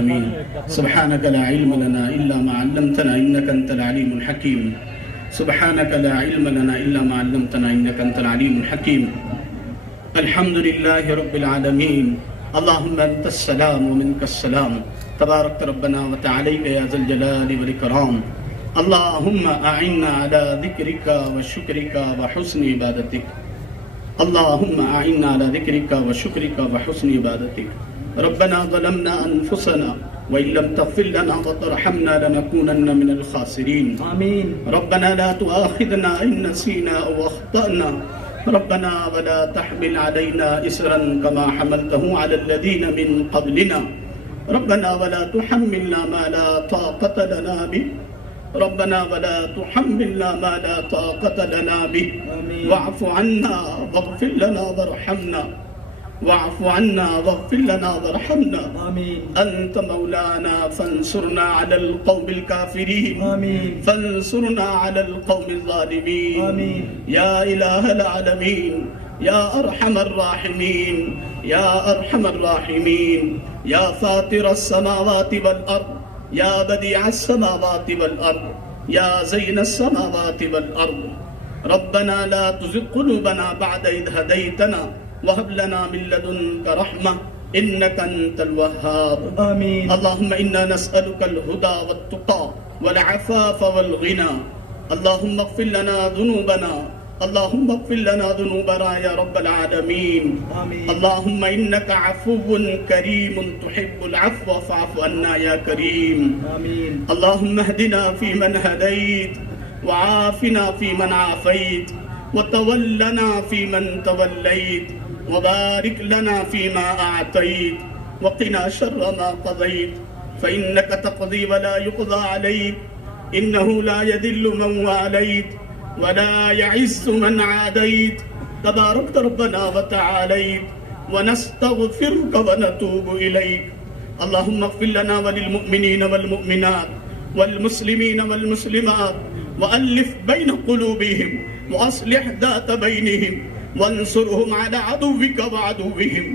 العالمين سبحانك لا علم لنا إلا ما علمتنا إنك أنت العليم الحكيم سبحانك لا علم لنا إلا ما علمتنا إنك أنت العليم الحكيم الحمد لله رب العالمين اللهم أنت السلام ومنك السلام تبارك ربنا وتعاليك يا ذا الجلال والإكرام اللهم أعنا على ذكرك وشكرك وحسن عبادتك اللهم أعنا على ذكرك وشكرك وحسن عبادتك ربنا ظلمنا أنفسنا وإن لم تغفر لنا وترحمنا لنكونن من الخاسرين آمين. ربنا لا تؤاخذنا إن نسينا أو أخطأنا ربنا ولا تحمل علينا إسرا كما حملته على الذين من قبلنا ربنا ولا تحملنا ما لا طاقة لنا به ربنا ولا تحملنا ما لا طاقة لنا به واعف عنا واغفر لنا وارحمنا واعف عنا واغفر لنا وارحمنا آمين. أنت مولانا فانصرنا على القوم الكافرين آمين. فانصرنا على القوم الظالمين آمين. يا إله العالمين يا أرحم الراحمين يا أرحم الراحمين يا فاطر السماوات والأرض يا بديع السماوات والأرض يا زين السماوات والأرض ربنا لا تزغ قلوبنا بعد إذ هديتنا وهب لنا من لدنك رحمة إنك أنت الوهاب آمين. اللهم إنا نسألك الهدى والتقى والعفاف والغنى اللهم اغفر لنا ذنوبنا اللهم اغفر لنا ذنوبنا يا رب العالمين آمين. اللهم إنك عفو كريم تحب العفو فاعف عنا يا كريم آمين. اللهم اهدنا فيمن هديت وعافنا فيمن عافيت وتولنا فيمن توليت وبارك لنا فيما أعطيت وقنا شر ما قضيت فإنك تقضي ولا يقضى عليك إنه لا يذل من واليت ولا يعز من عاديت تباركت ربنا وتعاليت ونستغفرك ونتوب إليك اللهم اغفر لنا وللمؤمنين والمؤمنات والمسلمين والمسلمات وألف بين قلوبهم وأصلح ذات بينهم وانصرهم على عدوك وعدوهم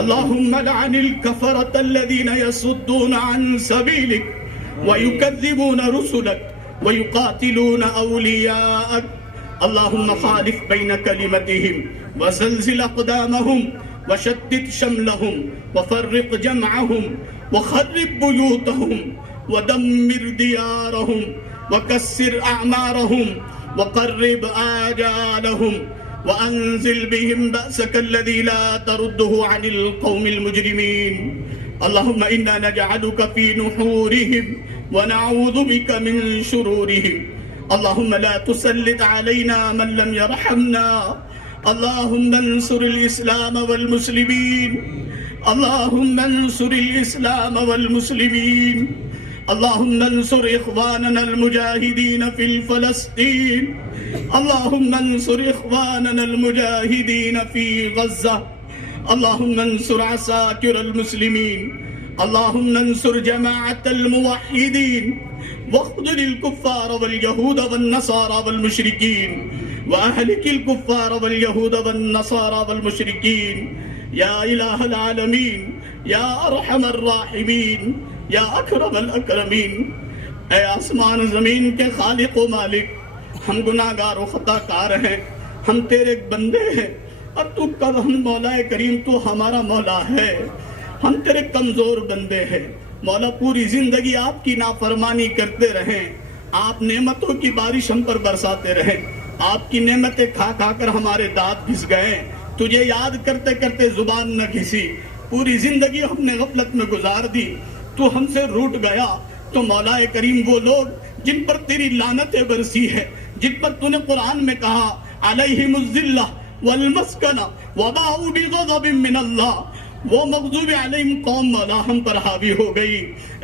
اللهم لعن الكفرة الذين يصدون عن سبيلك ويكذبون رسلك ويقاتلون أولياءك اللهم خالف بين كلمتهم وزلزل أقدامهم وشتت شملهم وفرق جمعهم وخرب بيوتهم ودمر ديارهم وكسر أعمارهم وقرب آجالهم وأنزل بهم بأسك الذي لا ترده عن القوم المجرمين اللهم إنا نجعلك في نحورهم ونعوذ بك من شرورهم اللهم لا تسلط علينا من لم يرحمنا اللهم انصر الإسلام والمسلمين اللهم انصر الإسلام والمسلمين اللهم انصر إخواننا المجاهدين في فلسطين اللهم انصر إخواننا المجاهدين في غزة اللهم انصر عساكر المسلمين اللهم انصر جماعة الموحدين واخذل الكفار واليهود والنصارى والمشركين وأهلك الكفار واليهود والنصارى والمشركين يا إله العالمين يا أرحم الراحمين یا اکرم الاکرمین اے آسمان زمین کے خالق و مالک ہم گناہگار و خطا کار ہیں ہم تیرے بندے ہیں اور تو کب ہم مولا کریم تو ہمارا مولا ہے ہم تیرے کمزور بندے ہیں مولا پوری زندگی آپ کی نافرمانی کرتے رہیں آپ نعمتوں کی بارش ہم پر برساتے رہیں آپ کی نعمتیں کھا کھا کر ہمارے دانت گھس گئے تجھے یاد کرتے کرتے زبان نہ گھسی پوری زندگی ہم نے غفلت میں گزار دی تو ہم سے روٹ گیا تو مولا کریم وہ لوگ جن پر تیری لعنتیں برسی ہے جن پر تو نے قرآن میں کہا علیہم الذلہ والمسکنہ وباؤوا بغضب من اللہ وہ مغضوب علیہم قوم مولا ہم پر حاوی ہو گئی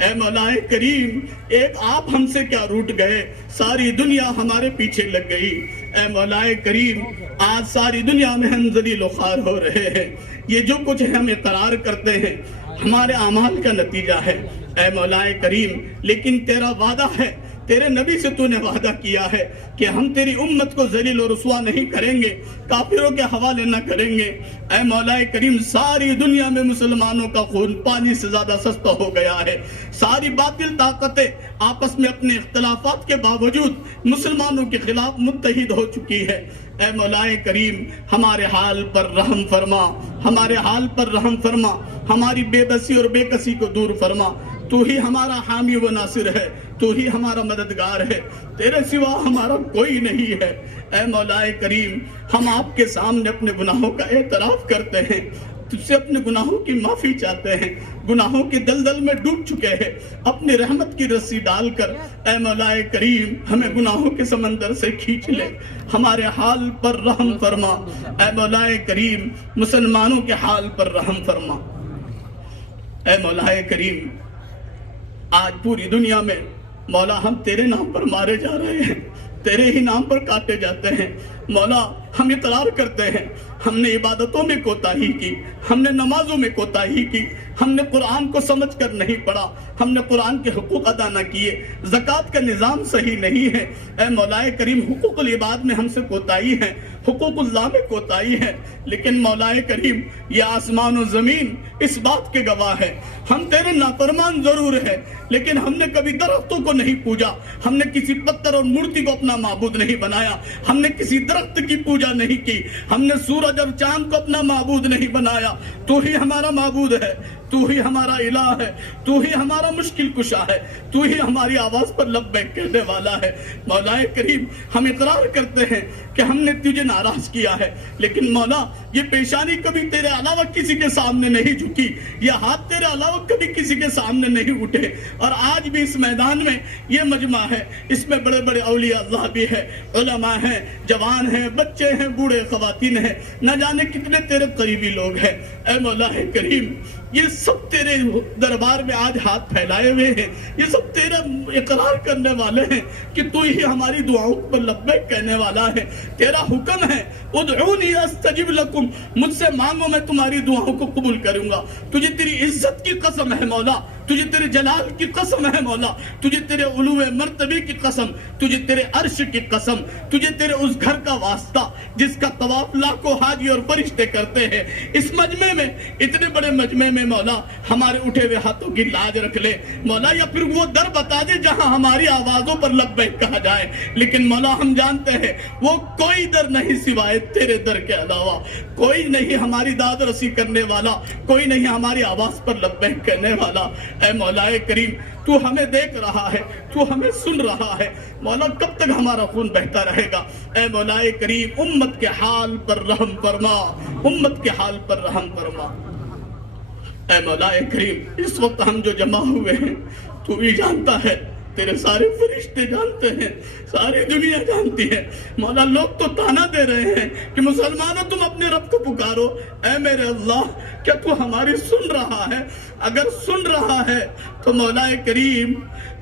اے مولا کریم ایک آپ ہم سے کیا روٹ گئے ساری دنیا ہمارے پیچھے لگ گئی اے مولا کریم آج ساری دنیا میں ہم ذلیل و خوار ہو رہے ہیں یہ جو کچھ ہم اقرار کرتے ہیں ہمارے اعمال کا نتیجہ ہے اے مولا کریم لیکن تیرا وعدہ ہے تیرے نبی سے تو نے وعدہ کیا ہے کہ ہم تیری امت کو ذلیل و رسوا نہیں کریں گے، کافروں کے حوالے نہ کریں گے۔ اے مولا کریم، ساری دنیا میں مسلمانوں کا خون پانی سے زیادہ سستا ہو گیا ہے، ساری باطل طاقتیں آپس میں اپنے اختلافات کے باوجود مسلمانوں کے خلاف متحد ہو چکی ہے۔ اے مولا کریم، ہمارے حال پر رحم فرما، ہمارے حال پر رحم فرما، ہماری بے بسی اور بے کسی کو دور فرما۔ تو ہی ہمارا حامی و ناصر ہے، تو ہی ہمارا مددگار ہے، تیرے سوا ہمارا کوئی نہیں ہے۔ اے مولا کریم، ہم آپ کے سامنے اپنے گناہوں کا اعتراف کرتے ہیں، تجھ سے اپنے گناہوں کی معافی چاہتے ہیں، گناہوں کے دلدل میں ڈوب چکے ہیں، اپنی رحمت کی رسی ڈال کر اے مولا کریم ہمیں گناہوں کے سمندر سے کھینچ لے، ہمارے حال پر رحم فرما۔ اے مولا کریم، مسلمانوں کے حال پر رحم فرما۔ اے مولا کریم، آج پوری دنیا میں مولا ہم تیرے نام پر مارے جا رہے ہیں، تیرے ہی نام پر کاٹے جاتے ہیں۔ مولا ہم اقرار کرتے ہیں ہم نے عبادتوں میں کوتاہی کی، ہم نے نمازوں میں کوتاہی کی، ہم نے قرآن کو سمجھ کر نہیں پڑھا، ہم نے قرآن کے حقوق ادا نہ کیے، زکوٰۃ کا نظام صحیح نہیں ہے۔ اے مولا کریم، حقوق العباد میں ہم سے کوتاہی ہے، حقوق اللہ میں کوتاہی ہے، لیکن مولا کریم یہ آسمان و زمین اس بات کے گواہ ہے، ہم تیرے نافرمان ضرور ہیں، لیکن ہم نے کبھی درختوں کو نہیں پوجا، ہم نے کسی پتھر اور مورتی کو اپنا معبود نہیں بنایا، ہم نے کسی درخت کی پوجا نہیں کی، ہم نے سورج اور چاند کو اپنا معبود نہیں بنایا۔ تو ہی ہمارا معبود ہے، تو ہی ہمارا الہ ہے، تو ہی ہمارا مشکل کشا ہے، تو ہی ہماری آواز پر لبیک کہنے والا ہے۔ مولا کریم، ہم اقرار کرتے ہیں کہ ہم نے تجھے ناراض کیا ہے، لیکن مولا یہ پیشانی کبھی تیرے علاوہ کسی کے سامنے نہیں جھکی، یہ ہاتھ تیرے علاوہ کبھی کسی کے سامنے نہیں اٹھے، اور آج بھی اس میدان میں یہ مجمع ہے، اس میں بڑے بڑے اولیاء اللہ بھی ہے، علماء ہیں، جوان ہیں، بچے ہیں، بوڑھے خواتین ہیں، نہ جانے کتنے تیرے قریبی لوگ ہیں۔ اے مولا کریم، یہ سب تیرے دربار میں آج ہاتھ پھیلائے ہوئے ہیں، یہ سب تیرا اقرار کرنے والے ہیں کہ تو ہی ہماری دعاؤں پر لبیک کہنے والا ہے۔ تیرا حکم ہے ادعونی استجب لکم، مجھ سے مانگو میں تمہاری دعاؤں کو قبول کروں گا۔ تجھے تیری عزت کی قسم ہے مولا، تجھے تیرے جلال کی قسم ہے مولا، تجھے تیرے علو مرتبے کی قسم، تجھے تیرے عرش کی قسم، تجھے تیرے اس گھر کا واسطہ جس کا طواف لاکھوں حاجی اور فرشتے کرتے ہیں۔ اس مجمع میں، اتنے بڑے مجمع میں مولا ہمارے اٹھے ہوئے ہاتھوں کی لاج رکھ لے مولا، یا پھر وہ در بتا دے جہاں ہماری آوازوں پر لبیک کہا جائے، لیکن مولا ہم جانتے ہیں وہ کوئی در نہیں سوائے تیرے در کے علاوہ، کوئی نہیں ہماری داد رسی کرنے والا، کوئی نہیں ہماری آواز پر لبیک کہنے والا۔ اے مولا کریم، تو ہمیں دیکھ رہا ہے، تو ہمیں سن رہا ہے، مولا کب تک ہمارا خون بہتا رہے گا؟ اے مولا کریم، امت کے حال پر رحم فرما، امت کے حال پر رحم فرما۔ اے مولا کریم، اس وقت ہم جو جمع ہوئے ہیں تو بھی جانتا ہے، تیرے سارے فرشتے جانتے ہیں، ساری دنیا جانتی ہے۔ مولا لوگ تو تانا دے رہے ہیں کہ مسلمانوں تم اپنے رب کو پکارو۔ اے میرے اللہ، کیا تو ہماری سن رہا ہے؟ اگر سن رہا ہے تو مولا کریم،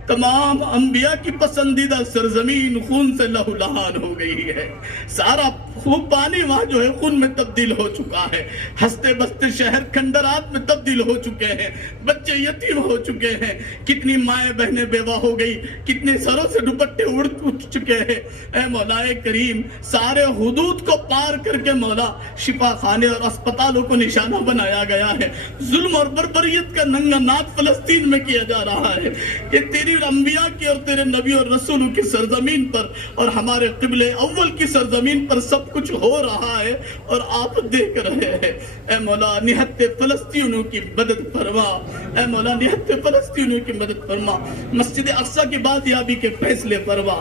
تمام انبیاء کی پسندیدہ سرزمین خون سے لہو لہان ہو گئی ہے، سارا خوب پانی وہاں جو ہے خون میں تبدیل ہو چکا ہے، ہنستے بستے شہر کھنڈرات میں تبدیل ہو چکے ہیں، بچے یتیم ہو چکے ہیں، کتنی مائیں بہنیں بیوہ ہو گئی، کتنے سروں سے دوپٹے اڑ چکے ہیں۔ اے مولا کریم، سارے حدود کو پار کر کے مولا شفا خانے اور اسپتالوں کو نشانہ بنایا گیا ہے، ظلم اور بربریت کا ننگا ناچ فلسطین میں کیا جا رہا ہے۔ یہ تیری انبیاء کی اور تیرے نبی اور رسولوں کی سرزمین پر اور ہمارے قبلہ اول کی سرزمین پر سب کچھ ہو رہا ہے اور آپ دیکھ رہے ہیں۔ اے مولا نہت فلسطینوں کی مدد فرما، اے مولا نہت فلسطینوں کی مدد فرما، مسجد اقصی کی بازیابی کے فیصلے فرما۔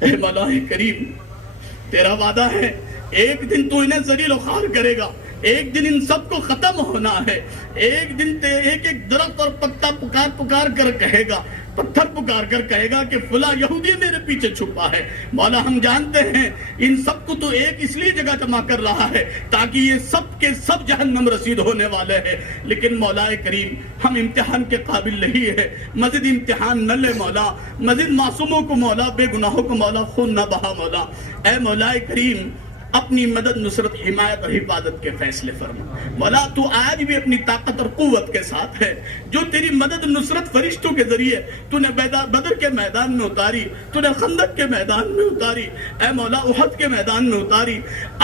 اے مولا کریم، تیرا وعدہ ہے ایک دن تو انہیں ذلیل و خوار کرے گا، ایک دن ان سب کو ختم ہونا ہے، ایک دن ایک ایک درخت اور پتا پکار کر کہے گا، پتھر پکار کر کہے گا کہ فلاں یہودی میرے پیچھے چھپا ہے۔ مولا ہم جانتے ہیں ان سب کو تو ایک اس لیے جگہ جمع کر رہا ہے تاکہ یہ سب کے سب جہنم رسید ہونے والے ہیں، لیکن مولا کریم ہم امتحان کے قابل نہیں ہے، مزید امتحان نہ لے مولا، مزید معصوموں کو مولا، بے گناہوں کو مولا خون نہ بہا مولا۔ اے مولا کریم، اپنی مدد، نصرت، حمایت اور حفاظت کے فیصلے فرما۔ مولا تو آج بھی اپنی طاقت اور قوت کے ساتھ ہے، جو تیری مدد نصرت فرشتوں کے ذریعے تو نے بدر کے میدان میں اتاری، تو نے خندق کے میدان میں اتاری، اے مولا احد کے میدان میں اتاری،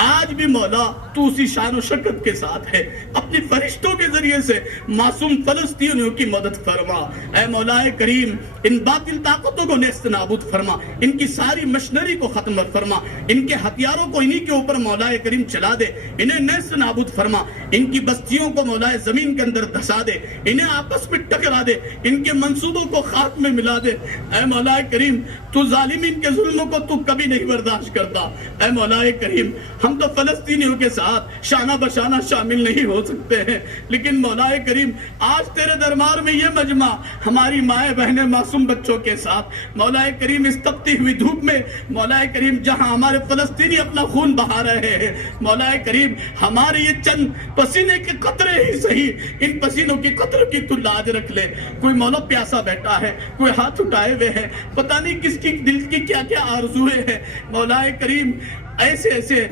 آج بھی مولا تو اسی شان و شکت کے ساتھ ہے، اپنی فرشتوں کے ذریعے سے معصوم فلسطینیوں کی مدد فرما۔ اے مولا کریم ان باطل طاقتوں کو نیست نابود فرما، ان کی ساری مشنری کو ختم فرما، ان کے ہتھیاروں کو انہی کے اوپر مولا کریم چلا دے، انہیں نیست نابود فرما، ان کی بستیوں کو مولا زمین کے اندر دھسا دے، انہیں آپس میں ٹکرا دے، ان کے منصوبوں کو خاک میں ملا دے۔ اے مولا کریم تو ظالمین کے ظلموں کو تو کبھی نہیں برداشت کرتا۔ اے مولا کریم ہم تو فلسطینیوں کے ساتھ شانہ بشانہ شامل نہیں ہو سکتے ہیں، لیکن مولا کریم آج تیرے دربار میں یہ مجمع ہماری مائیں بہنیں معصوم بچوں کے ساتھ مولا کریم اس تپتی ہوئی دھوپ میں مولا کریم جہاں ہمارے فلسطینی اپنا خون بہا رہے ہیں، مولا کریم ہمارے یہ چند پسینے کے قطرے ہی صحیح، ان پسینوں کی قطروں کی تو لاج رکھ لے۔ کوئی مولا پیاسا بیٹھا ہے، کوئی ہاتھ اٹھائے ہوئے ہے، پتہ نہیں کس کی دل کی کیا کیا آرزویں ہیں، مولا کریم ایسے ایسے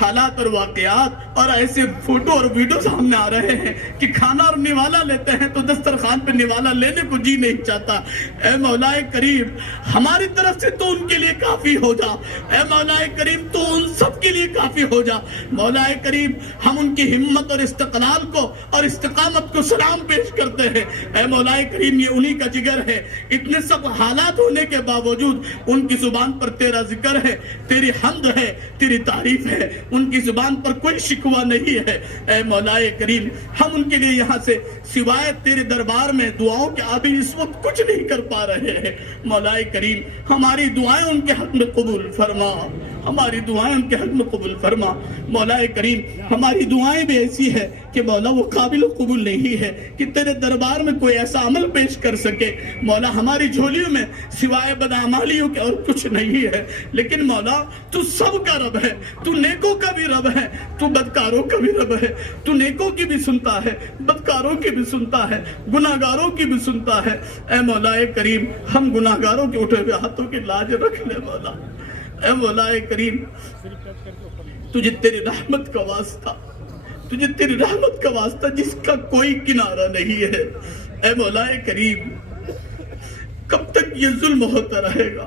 حالات اور واقعات اور ایسے فوٹو اور ویڈیو سامنے آ رہے ہیں کہ کھانا اور نوالا لیتے ہیں تو دسترخوان پہ نوالا لینے کو جی نہیں چاہتا۔ اے مولا کریم ہماری طرف سے تو ان کے لیے کافی ہو جا، اے مولا کریم تو ان سب کے لیے کافی ہو جا۔ مولا کریم ہم ان کی ہمت اور استقلال کو اور استقامت کو سلام پیش کرتے ہیں۔ اے مولا کریم یہ انہی کا جگر ہے، اتنے سب حالات ہونے کے باوجود ان کی زبان پر تیرا ذکر ہے، تیری حمد ہے، تیری تعریف ہے، ان کی زبان پر کوئی شکوہ نہیں ہے۔ اے مولا کریم ہم ان کے لیے یہاں سے سوائے تیرے دربار میں دعاؤں کے ابھی اس وقت کچھ نہیں کر پا رہے ہیں۔ مولا کریم ہماری دعائیں ان کے حق میں قبول فرما، ہماری دعائیں ان کے حق میں قبول فرما۔ مولا کریم ہماری دعائیں بھی ایسی ہے کہ مولا وہ قابل قبول نہیں ہے کہ تیرے دربار میں کوئی ایسا عمل پیش کر سکے مولا ہماری جھولیوں میں سوائے بدعمالیوں کے اور کچھ نہیں ہے، لیکن مولا تو سب کا رب ہے، تو نیکوں کا بھی رب ہے، تو بدکاروں کا بھی رب ہے، تو نیکوں کی بھی سنتا ہے، بدکاروں کی بھی سنتا ہے، گناہگاروں کی بھی سنتا ہے۔ اے مولا کریم ہم گناہگاروں کے اٹھے ہوئے ہاتھوں کی لاج رکھ لے مولا۔ اے مولا کریم تجھے تیری رحمت کا واسطہ، تجھے تیری رحمت کا واسطہ جس کا کوئی کنارہ نہیں ہے، اے مولا کریم کب تک یہ ظلم ہوتا رہے گا،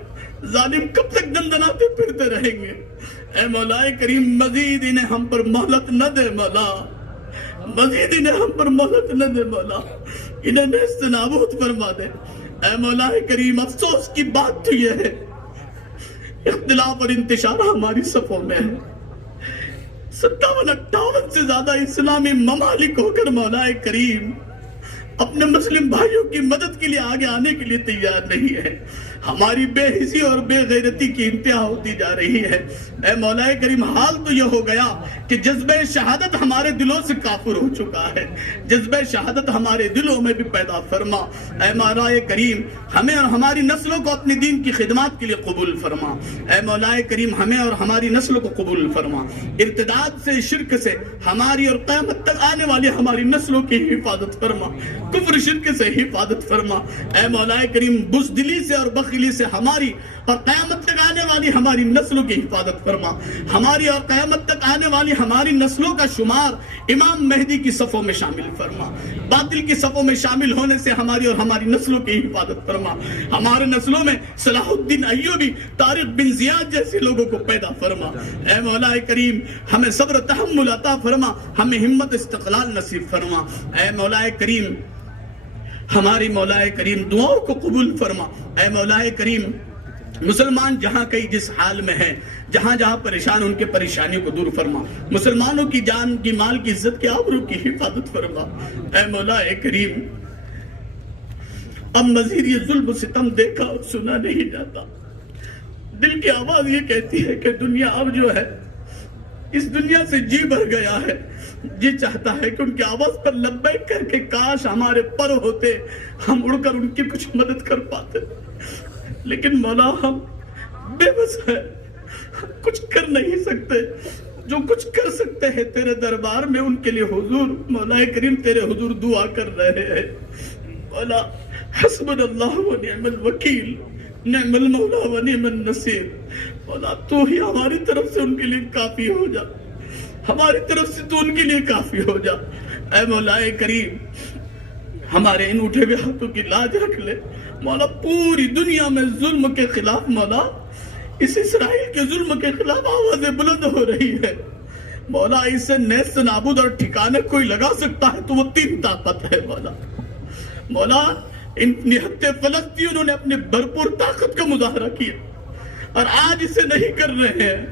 ظالم کب تک دندناتے پھرتے رہیں گے؟ اے مولا کریم مزید انہیں ہم پر مہلت نہ دے مولا، مزید انہیں ہم پر مہلت نہ دے مولا، انہیں نیست نابود فرما دے۔ اے مولا کریم افسوس کی بات تو یہ ہے اختلاف اور انتشار ہماری صفوں میں ہے، 57-58 سے زیادہ اسلامی ممالک ہو کر مولا کریم اپنے مسلم بھائیوں کی مدد کے لیے آگے آنے کے لیے تیار نہیں ہے۔ ہماری بے حسی اور بے غیرتی کی انتہا ہوتی جا رہی ہے۔ اے مولا کریم حال تو یہ ہو گیا کہ جذبہ شہادت ہمارے دلوں سے کافر ہو چکا ہے، جذبہ شہادت ہمارے دلوں میں بھی پیدا فرما۔ اے مولا کریم ہمیں اور ہماری نسلوں کو اپنے دین کی خدمات کے لیے قبول فرما۔ اے مولا کریم ہمیں اور ہماری نسلوں کو قبول فرما، ارتداد سے، شرک سے ہماری اور قیامت تک آنے والی ہماری نسلوں کی حفاظت فرما، کفر شرک سے حفاظت فرما۔ اے مولا کریم بزدلی سے اور بخیلی سے ہماری اور قیامت تک آنے والی ہماری نسلوں کی حفاظت فرما۔ ہماری اور قیامت تک آنے والی ہماری نسلوں کا شمار امام مہدی کی صفوں میں شامل فرما، باطل کی صفوں میں شامل ہونے سے ہماری اور ہماری نسلوں کی حفاظت فرما۔ ہمارے نسلوں میں صلاح الدین ایوبی، طارق بن زیاد جیسے لوگوں کو پیدا فرما۔ اے مولا کریم ہمیں صبر و تحمل عطا فرما، ہمیں ہمت استقلال نصیب فرما۔ اے مولا کریم ہماری مولا کریم دعاؤں کو قبول فرما۔ اے مولا کریم مسلمان جہاں کہیں جس حال میں ہیں، جہاں جہاں پریشان ان کے پریشانیوں کو دور فرما، مسلمانوں کی جان کی، مال کی، عزت کی، آبرو کی حفاظت فرما۔ اے مولا کریم اب مزید یہ ظلم و ستم دیکھا اور سنا نہیں جاتا، دل کی آواز یہ کہتی ہے کہ دنیا اب جو ہے اس دنیا سے جی بھر گیا ہے، جی چاہتا ہے کہ ان کی آواز پر لبیک کر کے کاش ہمارے پر ہوتے، ہم اڑ کر ان کی کچھ مدد کر پاتے، لیکن مولا ہم بے بس ہیں، کچھ کر نہیں سکتے۔ جو کچھ کر سکتے ہیں تیرے دربار میں ان کے لیے حضور مولا کریم تیرے حضور دعا کر رہے ہیں۔ مولا حسبنا اللہ و نعم الوکیل، نعم المولا و نعم النصیر۔ مولا تو ہی ہماری طرف سے ان کے لیے کافی ہو جا، ہماری طرف سے تو ان کے لیے کافی ہو جا۔ اے مولا کریم ہمارے ان اٹھے ہوئے ہاتھوں کی لاج رکھ لے مولا، پوری دنیا میں ظلم کے خلاف مولا، اس اسرائیل کے ظلم کے خلاف آوازیں بلند ہو رہی ہے مولا، اسے نیست نابود اور ٹھکانے کوئی لگا سکتا ہے تو وہ تین طاقت ہے مولا۔ مولا ان نہتے فلسطینیوں نے اپنی بھرپور طاقت کا مظاہرہ کیا اور آج اسے نہیں کر رہے ہیں،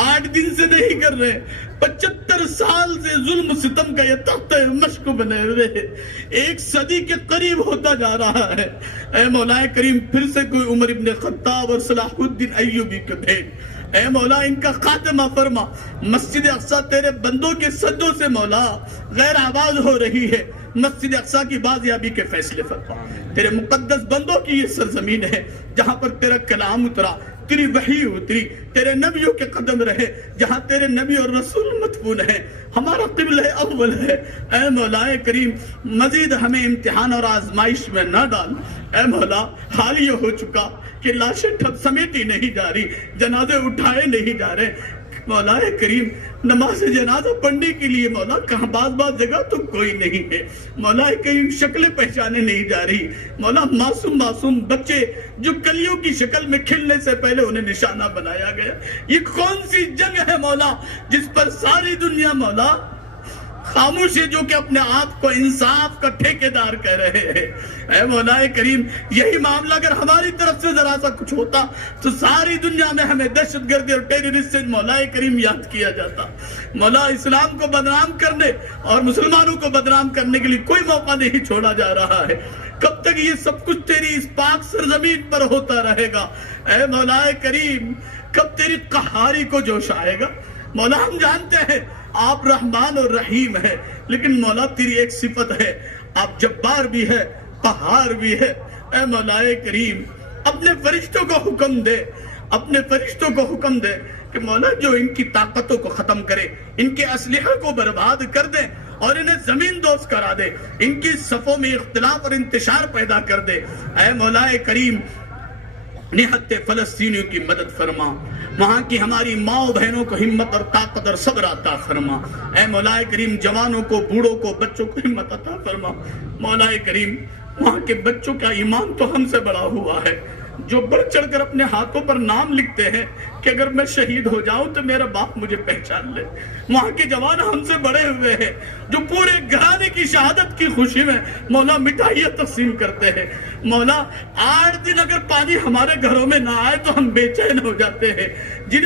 8 دن سے نہیں کر رہے، 75 سال سے ظلم ستم کا یہ تختہ مشق بنے ہوئے ہیں، 1 صدی کے قریب ہوتا جا رہا ہے۔ اے مولا کریم پھر سے کوئی عمر ابن خطاب اور صلاح الدین ایوبی کے بھیج، اے مولا ان کا خاتمہ فرما۔ مسجد اقصی تیرے بندوں کے صدوں سے مولا غیر آباد ہو رہی ہے، مسجد اقصی کی بازیابی کے فیصلے فرما۔ تیرے مقدس بندوں کی یہ سرزمین ہے جہاں پر تیرا کلام اترا، تیری وحی اتری، تیرے نبیوں کے قدم رہے، جہاں تیرے نبی اور رسول مدفون ہیں، ہمارا قبلہ اول ہے۔ اے مولا کریم مزید ہمیں امتحان اور آزمائش میں نہ ڈال۔ اے مولا حال یہ ہو چکا کہ لاشیں سمیٹی نہیں جا رہی، جنازے اٹھائے نہیں جا رہے مولا کریم، نماز جنازہ پڑھنے کے لیے مولا کہاں بعض جگہ تو کوئی نہیں ہے مولا کریم، شکلیں پہچانے نہیں جا رہی مولا، معصوم بچے جو کلیوں کی شکل میں کھلنے سے پہلے انہیں نشانہ بنایا گیا۔ یہ کون سی جنگ ہے مولا جس پر ساری دنیا مولا خاموش ہے، جو کہ اپنے آپ کو انصاف کا ٹھیکیدار کہہ رہے ہیں۔ اے مولا کریم یہی معاملہ اگر ہماری طرف سے ذرا سا کچھ ہوتا تو ساری دنیا میں ہمیں دہشت گردی اور ٹیررسٹ سے مولا کریم یاد کیا جاتا۔ مولا اسلام کو بدنام کرنے اور مسلمانوں کو بدنام کرنے کے لیے کوئی موقع نہیں چھوڑا جا رہا ہے۔ کب تک یہ سب کچھ تیری اس پاک سرزمین پر ہوتا رہے گا؟ اے مولا کریم کب تیری قہاری کو جوش آئے گا؟ مولا ہم جانتے ہیں آپ رحمان اور رحیم ہے، لیکن مولا تیری ایک صفت ہے، آپ جبار بھی ہے، قہار بھی ہے۔ اے مولا کریم اپنے فرشتوں کو حکم دے، اپنے فرشتوں کو حکم دے کہ مولا جو ان کی طاقتوں کو ختم کرے، ان کے اسلحہ کو برباد کر دے اور انہیں زمین دوز کرا دے، ان کی صفوں میں اختلاف اور انتشار پیدا کر دے۔ اے مولا کریم نہت فلسطینیوں کی مدد فرما، وہاں کی ہماری ماں بہنوں کو ہمت اور طاقت اور صبر عطا فرما۔ اے مولا کریم جوانوں کو، بوڑھوں کو، بچوں کو ہمت عطا فرما۔ مولا کریم وہاں کے بچوں کا ایمان تو ہم سے بڑا ہوا ہے، جو بڑھ چڑھ کر اپنے ہاتھوں پر نام لکھتے ہیں کہ اگر میں شہید ہو جاؤں تو میرا باپ مجھے پہچان لے۔ وہاں کے جوان ہم سے بڑے ہوئے ہیں، جو پورے گھرانے کی شہادت کی خوشی میں مولا مٹھائیاں تقسیم کرتے ہیں۔ مولا 8 دن اگر پانی ہمارے گھروں میں نہ آئے تو ہم بے چین ہو جاتے ہیں، جن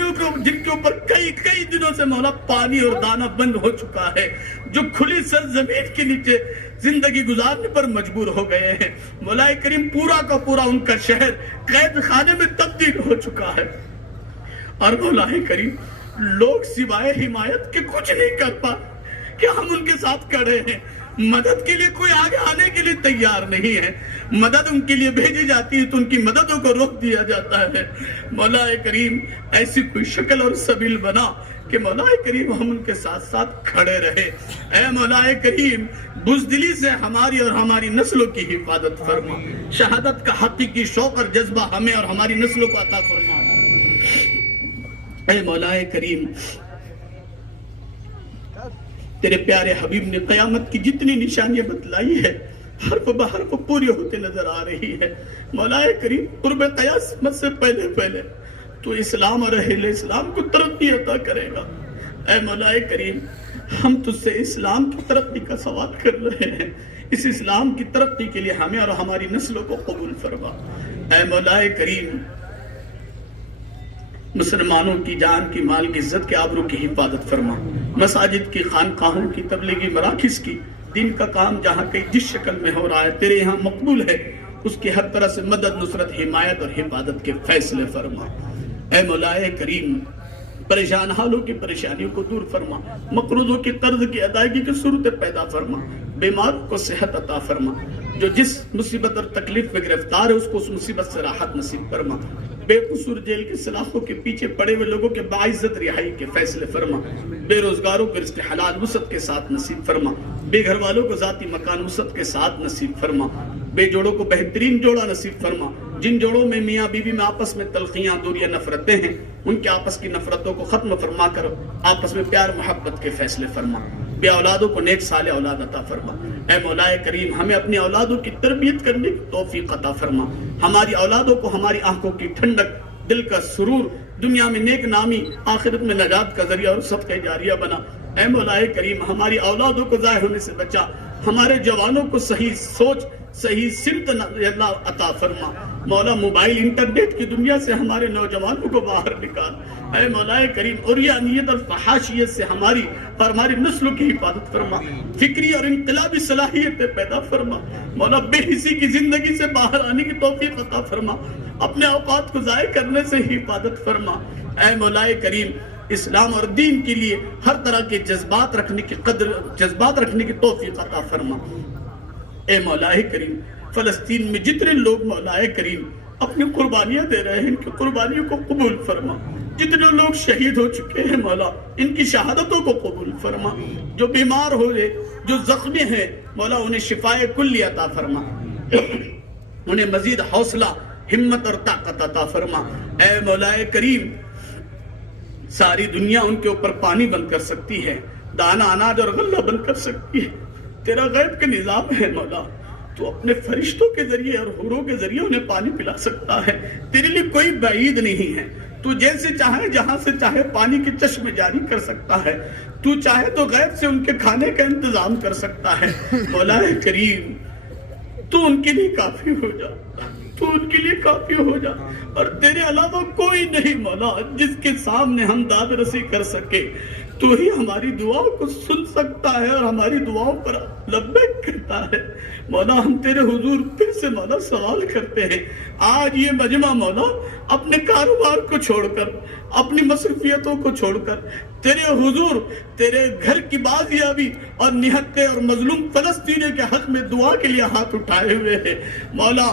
کے اوپر کئی دنوں سے مولا پانی اور دانہ بند ہو چکا ہے، جو کھلی سرزمین کے نیچے زندگی گزارنے پر مجبور ہو گئے ہیں۔ مولا کریم پورا کا پورا ان کا شہر قید خانے میں تبدیل ہو چکا ہے، اور مولا کریم لوگ سوائے حمایت کے کچھ نہیں کر پا کہ ہم ان کے ساتھ کھڑے ہیں۔ مدد کے لیے کوئی آگے آنے کے لیے تیار نہیں ہے، مدد ان کے لیے بھیجی جاتی ہے تو ان کی مددوں کو روک دیا جاتا ہے۔ مولا کریم ایسی کوئی شکل اور سبیل بنا کہ مولا کریم ہم ان کے ساتھ ساتھ کھڑے رہے۔ اے مولا کریم بزدلی سے ہماری اور ہماری نسلوں کی حفاظت فرما، شہادت کا حقیقی شوق اور جذبہ ہمیں اور ہماری نسلوں کو عطا فرما۔ اے مولا کریم تیرے پیارے حبیب نے قیامت کی جتنی نشانیاں بتلائی ہے حرف بحرف پوری ہوتے نظر آ رہی ہے۔ مولا کریم قرب قیامت سے پہلے تو اسلام اور اہل اسلام کو ترقی عطا کرے گا۔ اے مولا کریم ہم تجھ سے اسلام کی ترقی کا سوال کر رہے ہیں، اس اسلام کی ترقی کے لیے ہمیں اور ہماری نسلوں کو قبول فرما۔ اے مولا کریم مسلمانوں کی جان کی، مال کی، عزت کے، آبرو کی حفاظت فرما، مساجد کی، خانقاہوں کی، تبلیغی مراکز کی، دین کا کام جہاں کہیں جس شکل میں ہو رہا ہے تیرے یہاں مقبول ہے، اس کی ہر طرح سے مدد، نصرت، حمایت اور حفاظت کے فیصلے فرما۔ اے مولا کریم پریشان حالوں کی پریشانیوں کو دور فرما، مقروضوں کی قرض کی ادائیگی کی صورت پیدا فرما، بیماروں کو صحت عطا فرما، جو جس مصیبت اور تکلیف میں گرفتار ہے اس کو اس مصیبت سے راحت نصیب فرما، بے قصور جیل کے سلاخوں کے پیچھے پڑے ہوئے لوگوں کے باعزت رہائی کے فیصلے فرما، بے روزگاروں کو رزق حلال وسعت کے ساتھ نصیب فرما، بے گھر والوں کو ذاتی مکان وسعت کے ساتھ نصیب فرما، بے جوڑوں کو بہترین جوڑا نصیب فرما، جن جوڑوں میں میاں بیوی میں آپس میں تلخیاں، دوریاں، نفرتیں ہیں ان کے آپس کی نفرتوں کو ختم فرما کر آپس میں پیار محبت کے فیصلے فرما، بے اولادوں کو نیک صالح اولاد عطا فرما۔ اے مولا کریم ہمیں اپنی اولادوں کی تربیت کرنے کی توفیق عطا فرما، ہماری اولادوں کو ہماری آنکھوں کی ٹھنڈک، دل کا سرور، دنیا میں نیک نامی، آخرت میں نجات کا ذریعہ اور صدقہ جاریہ بنا۔ اے مولا کریم ہماری اولادوں کو ضائع ہونے سے بچا، ہمارے جوانوں کو صحیح سوچ، صحیح سمت اللہ عطا فرما۔ مولا موبائل انٹرنیٹ کی دنیا سے ہمارے نوجوانوں کو باہر نکال۔ اے مولا کریم عریانیت اور فحاشیت سے ہماری اور ہماری نسلوں کی حفاظت فرما، فکری اور انقلابی صلاحیتیں پیدا فرما۔ مولا بے حسی کی زندگی سے باہر آنے کی توفیق عطا فرما، اپنے اوقات کو ضائع کرنے سے حفاظت فرما۔ اے مولا کریم اسلام اور دین کے لیے ہر طرح کے جذبات رکھنے کی توفیق عطا فرما۔ اے مولا کریم فلسطین میں جتنے لوگ مولا کریم اپنی قربانیاں دے رہے ہیں ان کی قربانیوں کو قبول فرما، جتنے لوگ شہید ہو چکے ہیں مولا ان کی شہادتوں کو قبول فرما، جو بیمار ہو گئے، جو زخمی ہیں مولا انہیں شفائے کلی عطا فرما، انہیں مزید حوصلہ، ہمت اور طاقت عطا فرما۔ اے مولا کریم ساری دنیا ان کے اوپر پانی بند کر سکتی ہے، دانا اناج اور غلہ بند کر سکتی ہے، تیرا غیب کا نظام ہے مولا، تو اپنے فرشتوں کے ذریعے اور حوروں کے ذریعے انہیں پانی پلا سکتا ہے، تیرے لیے کوئی بعید نہیں ہے، تو جیسے چاہے جہاں سے چاہے پانی کے چشمے جاری کر سکتا ہے، تو چاہے تو غیب سے ان کے کھانے کا انتظام کر سکتا ہے۔ مولا کریم تو ان کے لیے کافی ہو جا، تو ان کے لیے کافی ہو جا، اور تیرے علاوہ کوئی نہیں مولا جس کے سامنے ہم داد رسی کر سکے، تو ہی ہماری دعاؤں کو سن سکتا ہے اور ہماری دعاؤں پر لبیک کرتا ہے۔ مولا ہم تیرے حضور پھر سے مولا سوال کرتے ہیں، آج یہ مجمع مولا اپنے کاروبار کو چھوڑ کر، اپنی مصروفیتوں کو چھوڑ کر تیرے حضور، تیرے گھر کی بازیابی اور نہتے اور مظلوم فلسطینیوں کے حق میں دعا کے لیے ہاتھ اٹھائے ہوئے ہیں۔ مولا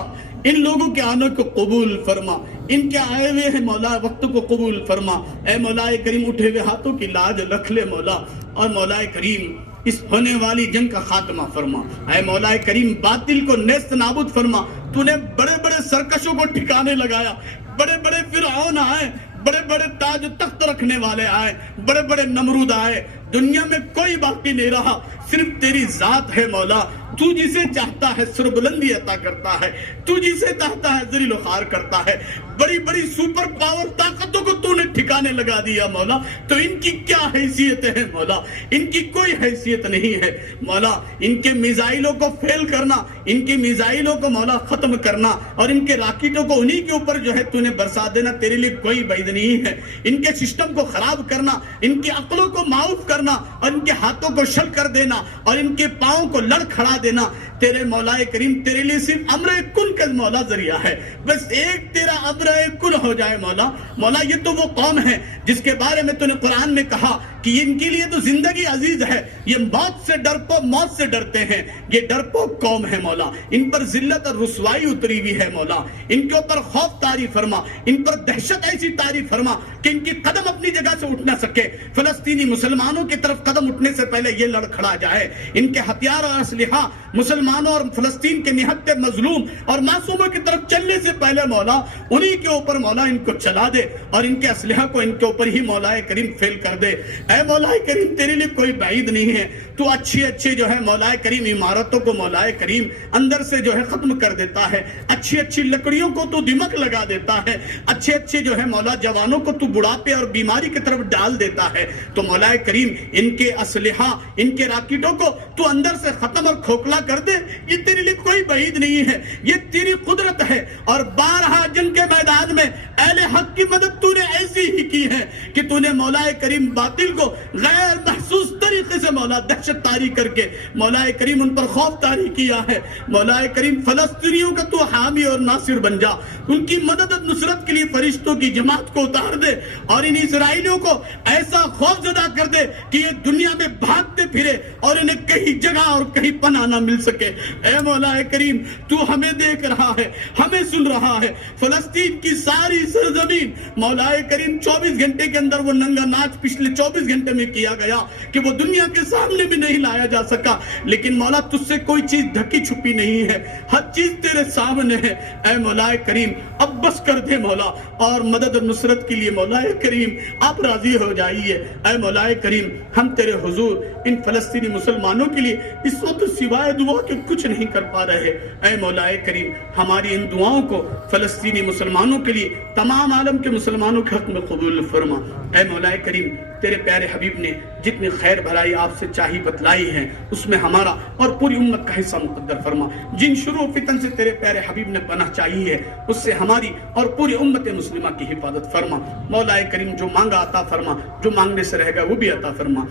ان لوگوں کے آنے کو قبول فرما، ان کے آئے ہوئے ہیں مولا وقت کو قبول فرما۔ اے مولا کریم اٹھے ہوئے ہاتھوں کی لاج رکھ لے مولا، اور مولا کریم اس ہونے والی جنگ کا خاتمہ فرما۔ اے مولا کریم باطل کو نیست نابود فرما، تو نے بڑے بڑے سرکشوں کو ٹھکانے لگایا، بڑے بڑے فرعون آئے، بڑے بڑے تاج و تخت رکھنے والے آئے، بڑے بڑے نمرود آئے، دنیا میں کوئی باقی نہیں رہا، صرف تیری ذات ہے مولا، تو جسے چاہتا ہے سر بلندی عطا کرتا ہے، تو جسے چاہتا ہے ذلیل و خوار کرتا ہے، بڑی بڑی سپر پاور طاقتوں کو تو نے ٹھکانے لگا دیا مولا، تو ان کی کیا حیثیتیں ہیں مولا؟ ان کی کوئی حیثیت نہیں ہے مولا، ان کے میزائلوں کو فیل کرنا، ان کے میزائلوں کو مولا ختم کرنا، اور ان کے راکٹوں کو انہی کے اوپر جو ہے تو نے برسا دینا، تیرے لیے کوئی بعید نہیں ہے۔ ان کے سسٹم کو خراب کرنا، ان کی عقلوں کو معاف کرنا، اور ان کے ہاتھوں کو شل کر دینا، اور ان کے پاؤں کو لڑ کھڑا دینا، تیرے مولا کریم تیرے لیے صرف امر کن کا مولا ذریعہ ہے، بس ایک تیرا امر کن ہو جائے مولا۔ مولا یہ تو وہ قوم ہے جس کے بارے میں تو نے قرآن میں کہا کہ ان کے لیے تو زندگی عزیز ہے، یہ موت سے ڈرتے ہیں، یہ ڈرپوک قوم ہے مولا، ان پر ذلت اور رسوائی اتری ہوئی ہے مولا، ان کے اوپر خوف طاری فرما، ان پر دہشت ایسی طاری فرما کہ ان کی قدم اپنی جگہ سے اٹھ نہ سکے، فلسطینی مسلمانوں کی طرف قدم اٹھنے سے پہلے یہ لڑ کھڑا جائے، ان کے ہتھیار اور اسلحہ مسلمانوں اور فلسطین کے نہتے مظلوم اور معصوموں کی طرف چلنے سے پہلے مولا انہی کے اوپر مولا ان کو چلا دے، اور ان کے اسلحہ کو ان کے اوپر ہی مولا کریم فیل کر دے۔ اے مولا کریم تیرے لیے کوئی بعید نہیں ہے، تو اچھی جو ہے مولا کریم عمارتوں کو مولا کریم اندر سے جو ہے ختم کر دیتا ہے، اچھی لکڑیوں کو تو دمک لگا دیتا ہے، اچھے جو ہے مولا جوانوں کو تو بڑھاپے اور بیماری کی طرف ڈال دیتا ہے، تو مولا کریم ان کے اسلحہ، ان کے راکٹوں کو تو اندر سے ختم اور کھوکھلا کر دے، یہ تیرے لیے کوئی بعید نہیں ہے، یہ تیری قدرت ہے، اور بارہا جنگ کے میدان میں اہل حق کی مدد تو نے ایسی ہی کی ہے کہ تو نے مولا کریم باطل کو غیر محسوس طریقے سے مولا دہشت طاری کر کے مولا کریم ان پر خوف طاری کیا ہے۔ مولا کریم فلسطینیوں کا تو حامی اور ناصر بن جا، ان کی مدد اور نصرت کے لیے فرشتوں کی جماعت کو اتار دے، اور ان اسرائیلیوں کو ایسا خوف زدہ کر دے کہ یہ دنیا میں بھاگتے پھرے اور انہیں کہیں جگہ اور کہیں پناہ نہ مل سکے۔ اے مولا کریم تو ہمیں دیکھ رہا ہے، ہمیں سن رہا ہے۔ فلسطین کی ساری سرزمین مولا کریم 24 گھنٹے کے اندر وہ ننگا ناچ پچھلے 24 گھنٹے میں کیا گیا کہ وہ دنیا کے سامنے بھی نہیں لایا جا سکا، لیکن مولا تجھ سے کوئی چیز ڈھکی چھپی نہیں ہے، ہر چیز تیرے سامنے ہے۔ اے مولا کریم اب بس کر دے مولا، اور مدد اور نصرت کے لیے مولا کریم آپ راضی ہو جائیے۔ اے مولا کریم ہم تیرے حضور ان فلسطینی مسلمانوں کے لیے اس وقت سوائے دعا کے کچھ نہیں کر پا رہے۔ اے مولا کریم ہماری ان دعاؤں کو فلسطینی مسلمانوں کے لیے، تمام عالم کے مسلمانوں کے حق میں قبول فرما۔ اے مولا کریم تیرے پیارے حبیب نے جتنی خیر بھلائی آپ سے چاہی بتلائی ہے اس میں ہمارا اور پوری امت کا حصہ مقدر فرما۔ جن شروع فتن سے تیرے پیارے حبیب نے پناہ چاہی ہے اس سے ہماری اور پوری امت مسلمہ کی حفاظت فرما۔ مولا کریم جو مانگا عطا فرما، جو مانگنے سے رہ گا وہ بھی عطا فرما۔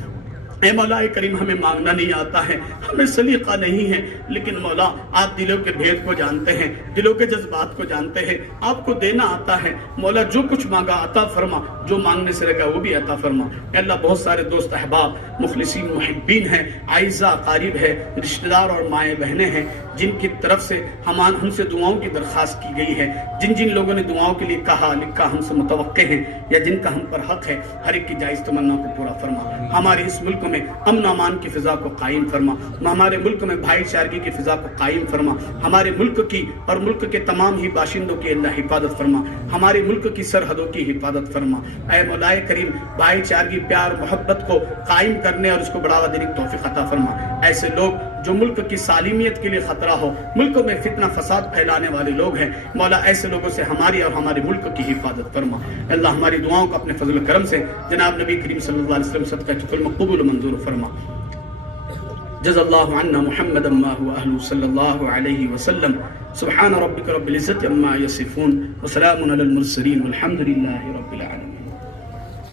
اے مولا کریم ہمیں مانگنا نہیں آتا ہے، ہمیں سلیقہ نہیں ہے، لیکن مولا آپ دلوں کے بھید کو جانتے ہیں، دلوں کے جذبات کو جانتے ہیں، آپ کو دینا آتا ہے۔ مولا جو کچھ مانگا عطا فرما، جو مانگنے سے رہے گا وہ بھی عطا فرما۔ اے اللہ بہت سارے دوست احباب مخلصین محبین ہیں، اعزاء قاریب ہے، رشتہ دار اور مائیں بہنیں ہیں جن کی طرف سے ہم سے دعاؤں کی درخواست کی گئی ہے۔ جن لوگوں نے دعاؤں کے لیے کہا لکھا ہم سے متوقع ہیں یا جن کا ہم پر حق ہے، ہر ایک کی جائز تمنا کو پورا فرما۔ ہمارے اس ملک میں امن و امان کی فضا کو قائم فرما، ہمارے ملک میں بھائی چارگی کی فضا کو قائم فرما، ہمارے ملک کی اور ملک کے تمام ہی باشندوں کی اللہ حفاظت فرما، ہمارے ملک کی سرحدوں کی حفاظت فرما۔ اے مولا کریم بھائی چارگی پیار محبت کو قائم کرنے اور اس کو بڑھاوا دینے کی توفیق عطا فرما۔ ایسے لوگ جو ملک کی سالمیت کے لیے خطرہ ہو، ملکوں میں فتنہ فساد پھیلانے والے لوگ ہیں، مولا ایسے لوگوں سے ہماری اور ہمارے ملک کی حفاظت فرما۔ اللہ ہماری دعاؤں کو اپنے فضل و کرم سے جناب نبی کریم صلی اللہ علیہ وسلم صدقہ چکل مقبول و منظور فرما۔ جزا اللہ عنا محمد ما هو اہل صلی اللہ علیہ وسلم۔ سبحان ربک رب العزت عما یصفون وسلام علی المرسلین والحمد للہ رب العالمین۔